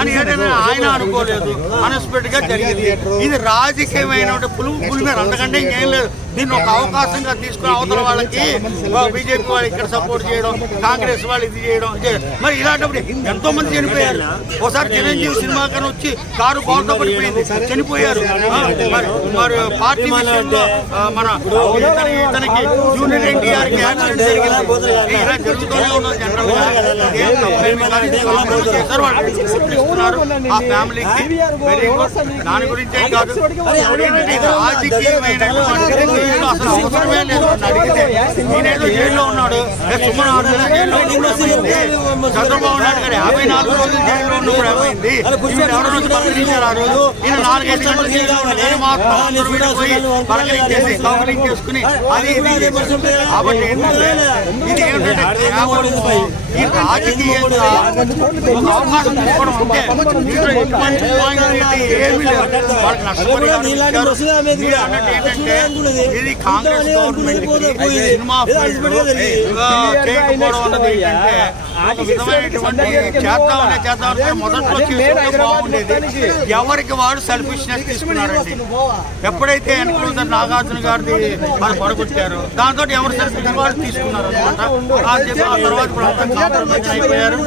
అని ఏదైనా ఆయన అనుకోలేదు. అన్ఎక్స్పెక్టెడ్గా జరిగింది. ఇది రాజకీయమైన పులుగు పులిమేర. అంతకంటే ఇంకేం లేదు. దీన్ని ఒక అవకాశంగా తీసుకుని అవతల వాళ్ళకి బీజేపీ వాళ్ళు ఇక్కడ సపోర్ట్ చేయడం కాంగ్రెస్ వాళ్ళు ఇది చేయడం మరి ఇలాంటప్పుడు ఎంతో మంది చనిపోయారు ఒకసారి చిరంజీవి సినిమా కన్నా వచ్చి కారు బాగుతో పడిపోయింది చనిపోయారు మరి పార్టీ విషయంలో మన ఇతనికి జూనియర్ ఎన్టీఆర్ యాక్సిడెంట్ జరిగింది ఇలా జరుగుతూనే ఉన్నది జనరల్గా ఆ ఫ్యామిలీకి వెరీ గుడ్ దాని గురించే కాదు ఇది రాజకీయమైనటువంటి yeah. అసలు అవసరమే లేదు అడిగితే. నేనేదో జైల్లో ఉన్నాడు. సుమన్ జైల్లో ఉన్నప్పుడు ఏమైంది చంద్రబాబు నాయుడు గారు యాభై నాలుగు రోజులు జైల్లో ఉన్నప్పుడు ఏమైంది? ఎవరి నుంచి పలకరించారు ఆ రోజు. ఈయన జైల్లో ఉన్నాడు నేను మాత్రం పలకరించేసి కౌన్సిలింగ్ చేసుకుని అది ఇది. కాబట్టి ఏంటంటే ఇది ఏంటంటే కేవలం ఈ రాజకీయంగా ఒక అవకాశం తీసుకోవడం ఉంటే దీంట్లో ఎటువంటి పాయింట్ ఏంటి ఏమీ లేదు. వాళ్ళకి నష్టపరిహారం అన్నట్టు ఏంటంటే ఇది కాంగ్రెస్ గవర్నమెంట్ సినిమా చేయకపోవడం అన్నది ఏంటంటే ఒక విధమైనటువంటి చేద్దామనే చేద్దాం అనుకుని మొదట్లో చేసుకుంటే బాగుండేది ఎవరికి వాడు సెల్ఫిష్నెస్ తీసుకున్నారండి ఎప్పుడైతే ఎన్క్లూజర్ నాగార్జున గారిది వాళ్ళు పడగొట్టారు దాంతో ఎవరు సెల్ఫిష్ వాళ్ళు తీసుకున్నారు అనమాట ఆ తర్వాత కాంప్రమైజ్ అయిపోయారు.